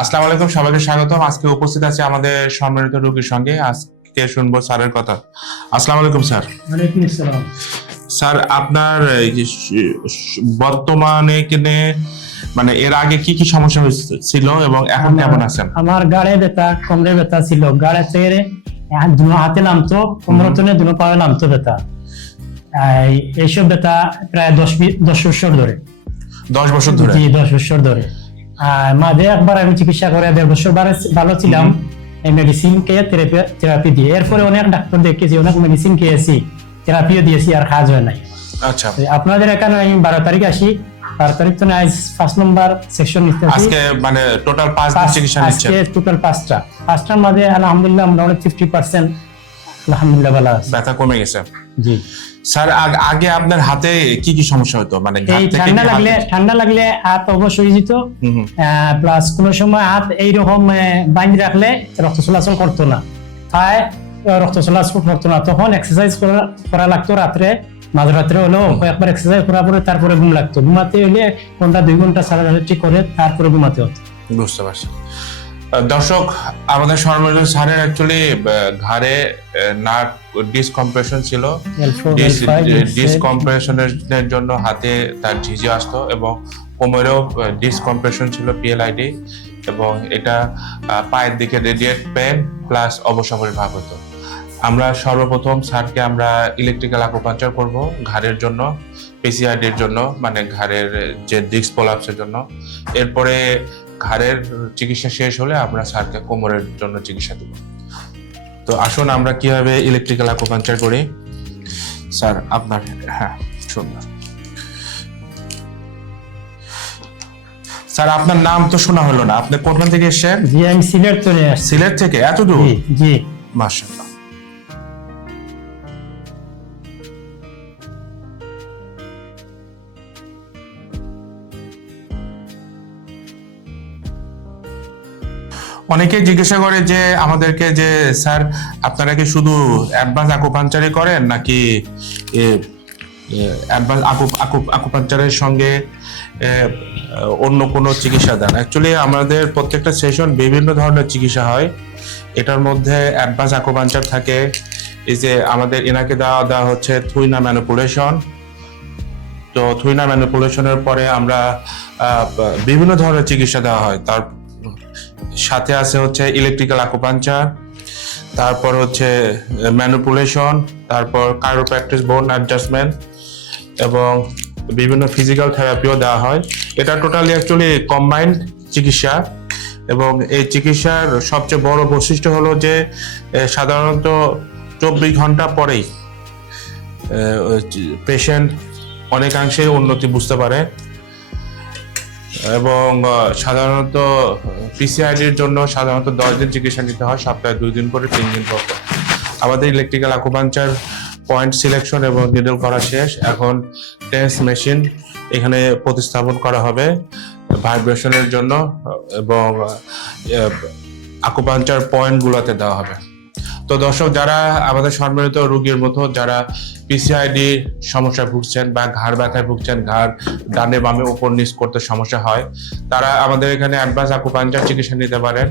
আসসালামু আলাইকুম, সবাইকে স্বাগতম। আজকে উপস্থিত আছে আমাদের সম্মানিত রোগীর সঙ্গে। আজকে শুনবো স্যারের কথা। আসসালামু আলাইকুম স্যার। ওয়ালাইকুম আসসালাম। স্যার, আপনার এই যে বর্তমানে কিনে মানে এর আগে কি কি সমস্যা ছিল এবং এখন কেমন আছেন? আমার গাড়ে ব্যথা, কোমরে ব্যথা ছিল। গাড়ে থেকে দুনো হাতে নামতো, কোমরে থেকে দুনো পায়ে নামতো ব্যথা। এইসব ব্যথা প্রায় 10 বছর ধরে। 10 বছর ধরে? জি, 10 বছর ধরে। মাঝে একবার আমি চিকিৎসা করে 1.5 বছর ভালো ছিলাম এই মেডিসিন কে থেরাপি দিয়ে। এরপরে অনেক ডাক্তার দেখেছি, অনেক মেডিসিন খেয়েছি, থেরাপিও দিয়েছি, আর কাজ হয় নাই। আচ্ছা, আপনাদের এখানে আমি 12 তারিখ আসি। 12 তারিখ তো আজ 5 নম্বর সেকশন নিতে আসি। আজকে মানে টোটাল 5 দিন চিকিৎসা নিচ্ছেন? আজকে টোটাল 5টার মাঝে আলহামদুলিল্লাহ আমরা 50% আলহামদুলিল্লাহ ভালো আছে, ব্যথা কমে গেছে। জি স্যার, আগে আপনার হাতে কি কি সমস্যা হতো? মানে এই ঠান্ডা লাগলে হাত অবশ্যই যেত, প্লাস কোন সময় হাত এইরকম বাইন্ধ রাখলে রক্ত চলাচল করতো না, পায়ে রক্ত চলাচল করতো না। তখন এক্সারসাইজ করা লাগতো রাত্রে, মাঝরাত্রে হলেও একবার এক্সারসাইজ করার পরে তারপরে ঘুম লাগতো। ঘুমাতে হলে ঘন্টা 2 ঘন্টা সারাটি করে তারপরে ঘুমাতে হতো। বুঝতে পারছি। দর্শক, আমাদের সম্মানিত স্যারের অ্যাকচুয়ালি ঘাড়ে নার্ভ ডিসকম্প্রেশন ছিল। ডিসকম্প্রেশনের জন্য হাতে তার ঝিঝি আসতো এবং কোমরেও ডিসকম্প্রেশন ছিল, পিএলআইডি, এবং এটা পায়ের দিকে রেডিয়েট পেন প্লাস অবসাবরি ভাব হতো। আমরা সর্বপ্রথম স্যারকে আমরা ইলেকট্রিক্যাল আকুপাঞ্চার করব ঘাড়ের জন্য, পিসিআইডির জন্য, মানে ঘাড়ের যে ডিস্ক প্রলাপসের জন্য। এরপরে ঘাড়ের চিকিৎসা শেষ হলে আমরা স্যারকে কোমরের জন্য চিকিৎসা দেব। তো আসুন আমরা কিভাবে ইলেকট্রিক্যাল আকুপাঞ্চার করি। স্যার আপনার, হ্যাঁ সুন্দর। স্যার, আপনার নাম তো শোনা হলো না, আপনি কোথা থেকে এসেছেন? জি, আমি সিলেট চলে আসছি। সিলেট থেকে এত দূর? জি। মাশাআল্লাহ। অনেকে জিজ্ঞাসা করে যে আমাদেরকে যে স্যার আপনারা কি শুধু অ্যাডভান্স আকুপাঞ্চারই করেন নাকি অ্যাডভান্স আকুপাঞ্চারের সঙ্গে অন্য কোনো চিকিৎসা দেন? অ্যাকচুয়ালি আমাদের প্রত্যেকটা সেশন বিভিন্ন ধরনের চিকিৎসা হয়। এটার মধ্যে অ্যাডভান্স আকুপাঞ্চার থাকে, এই যে আমাদের এনাকে দেওয়া হচ্ছে থুইনা ম্যানিপুলেশন। তো থুইনা ম্যানিপুলেশনের পরে আমরা বিভিন্ন ধরনের চিকিৎসা দেওয়া হয়। তার সাথে আছে হচ্ছে ইলেকট্রিক্যাল আকুপাঞ্চার, তারপর হচ্ছে ম্যানিপুলেশন, তারপর কাইরোপ্র্যাকটিস, বোন অ্যাডজাস্টমেন্ট, এবং বিভিন্ন ফিজিক্যাল থেরাপিও দেওয়া হয়। এটা টোটালি অ্যাকচুয়ালি কম্বাইন্ড চিকিৎসা, এবং এই চিকিৎসার সবচেয়ে বড় বৈশিষ্ট্য হলো যে সাধারণত 24 ঘন্টা পরেই পেশেন্ট অনেকাংশে উন্নতি বুঝতে পারে। এবং সাধারণত পিসিআইডির জন্য সাধারণত 10 দিন চিকিৎসা নিতে হয়, সপ্তাহে 2 দিন করে, 3 দিন পর। আমাদের ইলেকট্রিক্যাল আকুপাঞ্চার পয়েন্ট সিলেকশন এবং নিডল করা শেষ। এখন টেন্স মেশিন এখানে প্রতিস্থাপন করা হবে ভাইব্রেশনের জন্য, এবং আকুপাঞ্চার পয়েন্টগুলোতে দেওয়া হবে। তো দর্শক, যারা আমাদের সম্মানিত রোগীর মতো যারা পিসিআইডি সমস্যা ভুগছেন বা ঘাড় ব্যথায় ভুগছেন, ঘাড় ডানে বামে উপর নিচ করতে সমস্যা হয়, তারা আমাদের এখানে অ্যাডভান্স আকুপাঞ্চার চিকিৎসা নিতে পারেন।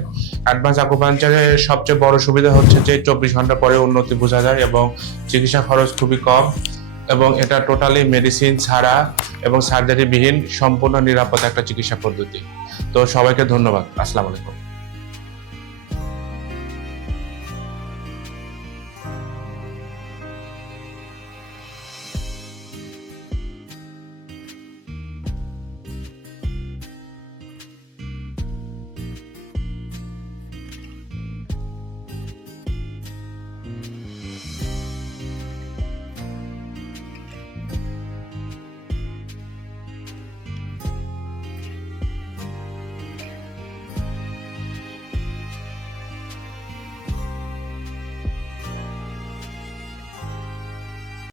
অ্যাডভান্স আকুপাঞ্চারের সবচেয়ে বড় সুবিধা হচ্ছে যে 24 ঘন্টা পরে উন্নতি বোঝা যায় এবং চিকিৎসা খরচ খুবই কম, এবং এটা টোটালি মেডিসিন ছাড়া এবং সার্জারি বিহীন সম্পূর্ণ নিরাপদ একটা চিকিৎসা পদ্ধতি। তো সবাইকে ধন্যবাদ। আসসালামু আলাইকুম।